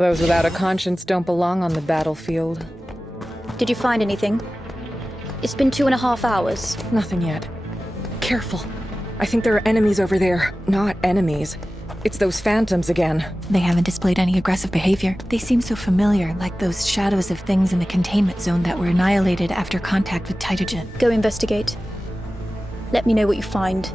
Those without a conscience don't belong on the battlefield. Did you find anything? It's been 2.5 hours. Nothing yet. Careful. I think there are enemies over there. Not enemies. It's those phantoms again. They haven't displayed any aggressive behavior. They seem so familiar, like those shadows of things in the containment zone that were annihilated after contact with Tytogen. Go investigate. Let me know what you find.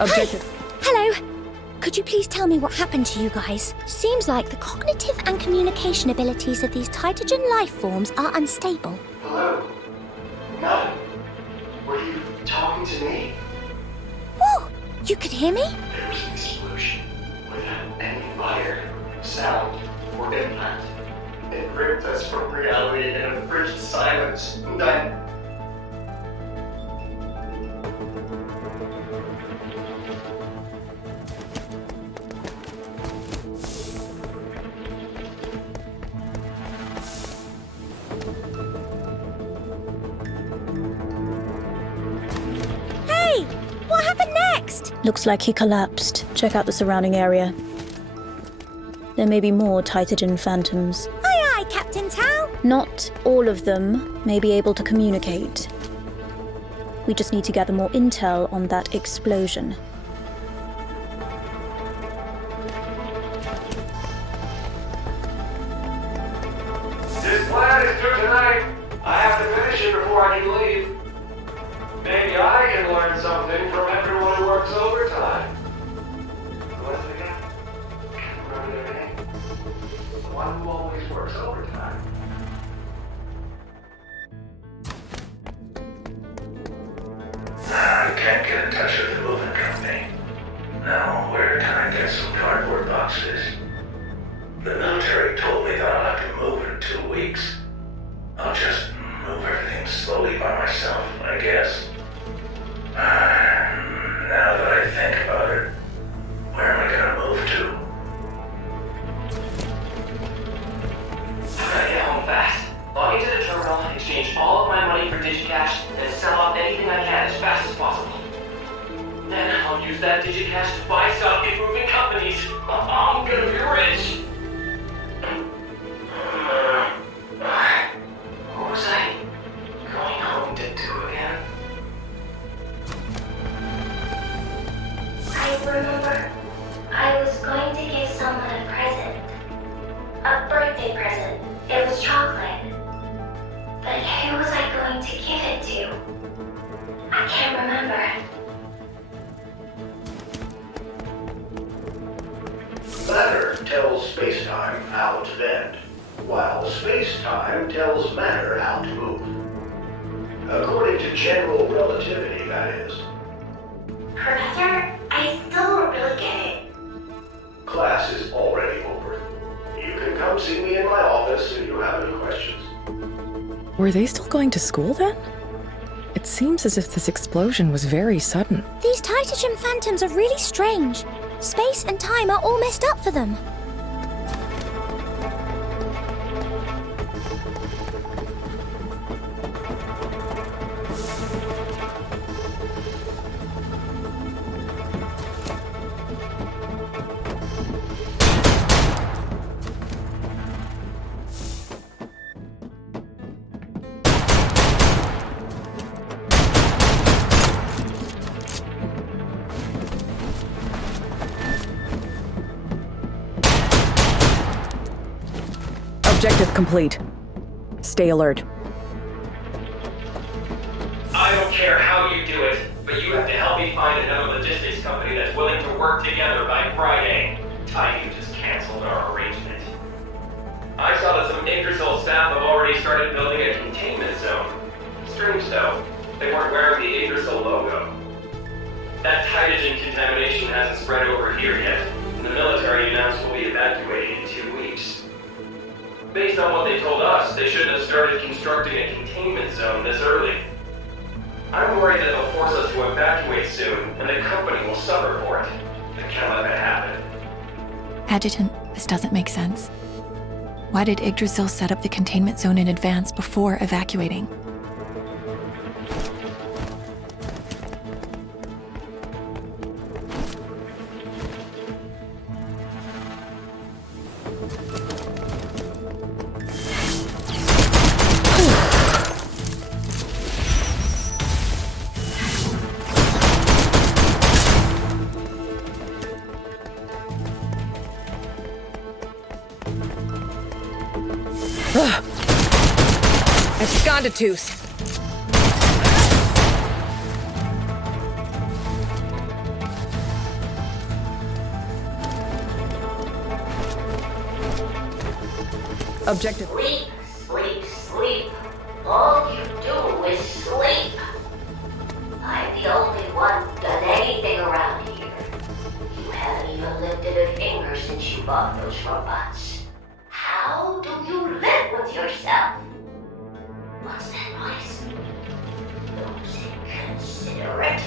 Objective. Hello. Could you please tell me what happened to you guys? Seems like the cognitive and communication abilities of these Tytogen life forms are unstable. Hello? Madam? Were you talking to me? Whoa! You could hear me? There was an explosion without any fire, sound, or impact. It ripped us from reality in a frigid silence, and I... Hey! What happened next? Looks like he collapsed. Check out the surrounding area. There may be more Tytogen phantoms. Aye aye, Captain Tau! Not all of them may be able to communicate. We just need to gather more intel on that explosion. This plan is due tonight. I have to finish it before I can leave. Maybe I can learn something from everyone who works overtime. Who was it again? Can't remember their name. The one who always works overtime. I can't get in touch with the moving company. No, we're trying to get some cardboard boxes. The military told me that I'll have to move in 2 weeks. I'll just move everything slowly by myself, I guess. Now that I think about it, where am I gonna move to? I gotta get home fast. Log into the terminal, exchange all of my money for digicash, and sell off anything I can as fast as possible. Then I'll use that digicash to buy stock in moving companies. I'm gonna be rich. What was I going home to do again? I remember I was going to give someone a present. A birthday present. It was chocolate. But who was I going to give it to? I can't remember. Matter tells space-time how to bend, while space-time tells matter how to move. According to general relativity, that is. Professor, I still don't really get it. Class is already over. You can come see me in my office if you have any questions. Were they still going to school then? It seems as if this explosion was very sudden. These Tytogen phantoms are really strange. Space and time are all messed up for them. Objective complete. Stay alert. I don't care how you do it, but you have to help me find another logistics company that's willing to work together by Friday. Taiyu just canceled our arrangement. I saw that some Yggdrasil staff have already started building a containment zone. Strange though, they weren't wearing the Yggdrasil logo. That Tytogen contamination hasn't spread over here yet, and the military announced we'll be evacuating in 2 weeks. Based on what they told us, they shouldn't have started constructing a containment zone this early. I'm worried that they'll force us to evacuate soon, and the company will suffer for it. I can't let that happen. Adjutant, this doesn't make sense. Why did Yggdrasil set up the containment zone in advance before evacuating? Adjutant. Objective. Sleep, sleep, sleep. All you do is sleep. I'm the only one done anything around here. You haven't even lifted a finger since you bought those robots. How do you live with yourself? What's that noise? Those inconsiderate.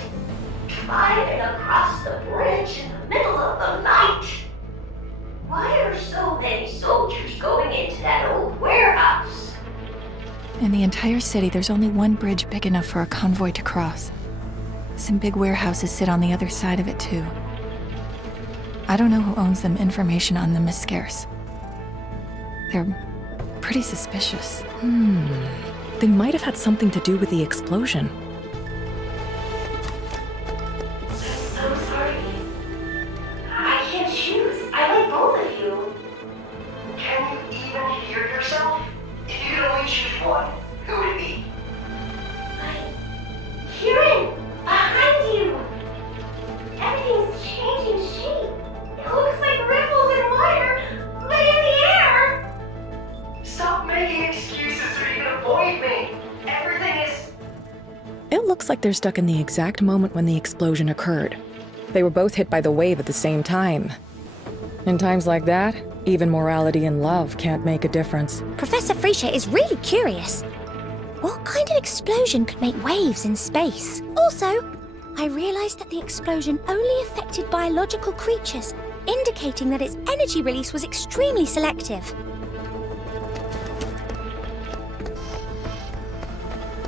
Driving across the bridge in the middle of the night. Why are so many soldiers going into that old warehouse? In the entire city, there's only one bridge big enough for a convoy to cross. Some big warehouses sit on the other side of it, too. I don't know who owns them. Information on them is scarce. They're pretty suspicious. They might have had something to do with the explosion. So sorry. I can't choose. I like both of you. Can you even hear yourself? If you could only choose one, who would it be? Kieran! Behind you! Everything's changing shape. It looks like ripples in water, but in the air! Stop making excuses so you can avoid me. Everything is... It looks like they're stuck in the exact moment when the explosion occurred. They were both hit by the wave at the same time. In times like that, even morality and love can't make a difference. Professor Freisha is really curious. What kind of explosion could make waves in space? Also, I realized that the explosion only affected biological creatures, indicating that its energy release was extremely selective.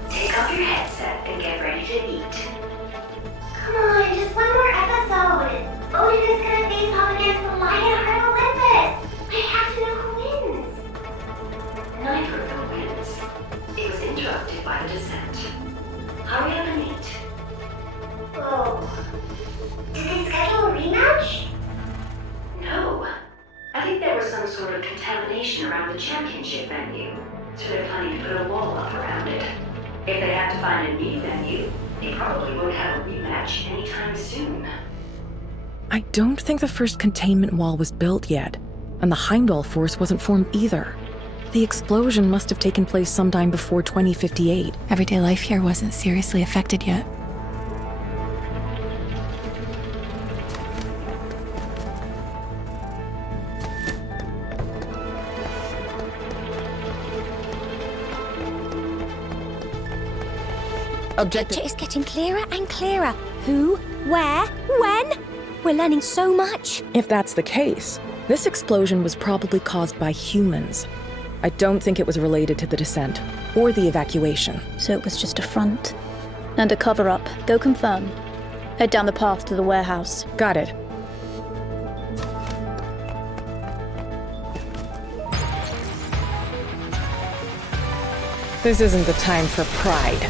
Take off your headset and get ready to eat. Come on, just one more episode. Odin is gonna face off against the Lion-Heart Olympus. I have to know who wins. Neither of them wins. It was interrupted by the descent. Hurry up and eat. Oh. Did they schedule a rematch? No. I think there was some sort of contamination around the championship venue, so they're planning to put a wall up around it. If they have to find a new venue, they probably won't have a rematch anytime soon. I don't think the first containment wall was built yet, and the Heimdall Force wasn't formed either. The explosion must have taken place sometime before 2058. Everyday life here wasn't seriously affected yet. Objective. Picture is getting clearer and clearer. Who, where, when? We're learning so much. If that's the case, this explosion was probably caused by humans. I don't think it was related to the descent or the evacuation. So it was just a front. And a cover-up. Go confirm. Head down the path to the warehouse. Got it. This isn't the time for pride.